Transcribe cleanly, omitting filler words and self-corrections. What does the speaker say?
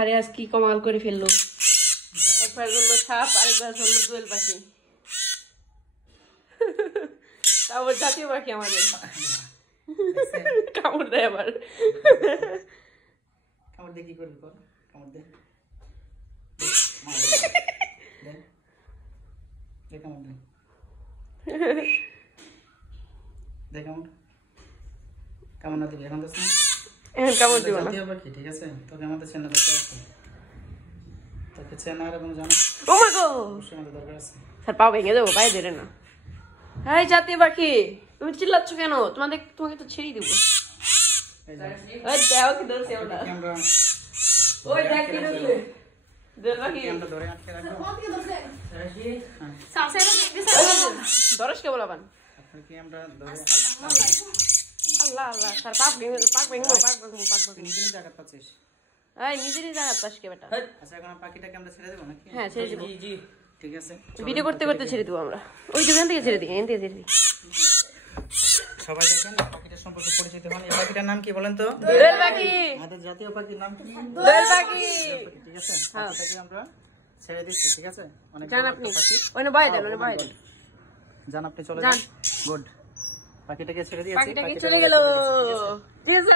আরে আজ কি কমাল করে ফেললো, একবার বললো সাপ আরেকবার বললো দোয়েল পাখি। তারপর জাতীয় পাখি আমাদের কামড় দেয় আবার। কামড় দিয়ে কি করবি? কামড় দে, কামড় দে, কামড় না দিবি এখন তো এখন কামড় দিব না। জাতীয় পাখি, ঠিক আছে? তোকে আমাদের চেনা দরকার আছে, তোকে চেনার এবং জানা ও মা গো, অবশ্যই আমাদের দরকার আছে। স্যার পা ভেঙে দেবো, পায়ে ধরে না। হ্যাঁ জাতীয় পাখি, তুমি চিল্লাচ্ছ কেন? তোমাকে তো ছেড়েই দেবো। দেও কি ধরছি আমরা, ওই দেখ কি ধরলে দোয়েল পাখি। আমরা ধরে আটকে রাখবো। দরস কে বলাবান আপনাকে আমরা ধরে আল্লাহ আল্লাহ স্যার পাক ভেঙে ভাঙবো। নিজেরই জায়গা পাচ্ছিস। এই নিজেরই জানাত পাশকে বেটা। আচ্ছা এখন পাখিটাকে আমরা ছেড়ে দেবো নাকি? হ্যাঁ ছেড়ে দেবো, ঠিক আছে, ভিডিও করতে করতে ছেড়ে দেবো আমরা। ওই দোকান থেকে ছেড়ে দিই, এখান থেকে ছেড়ে দিই। সবাই দেখেন পাখিটার সম্পর্কে পরিচিত হন। এই পাখিটার নাম কি বলেন তো? দোয়েল পাখি। আমাদের জাতীয় পাখির নাম কি? দোয়েল পাখি। ঠিক আছে, পাখিটাকে আমরা ছেড়ে দিচ্ছি, ঠিক আছে? অনেক জান আপনি ওনে বাইরে দেন, ওনে বাইরে জান, আপনি চলে যান। গুড, পাখিটাকে ছেড়ে দিয়েছি, পাখিটাকে চলে গেল। ঠিক আছে।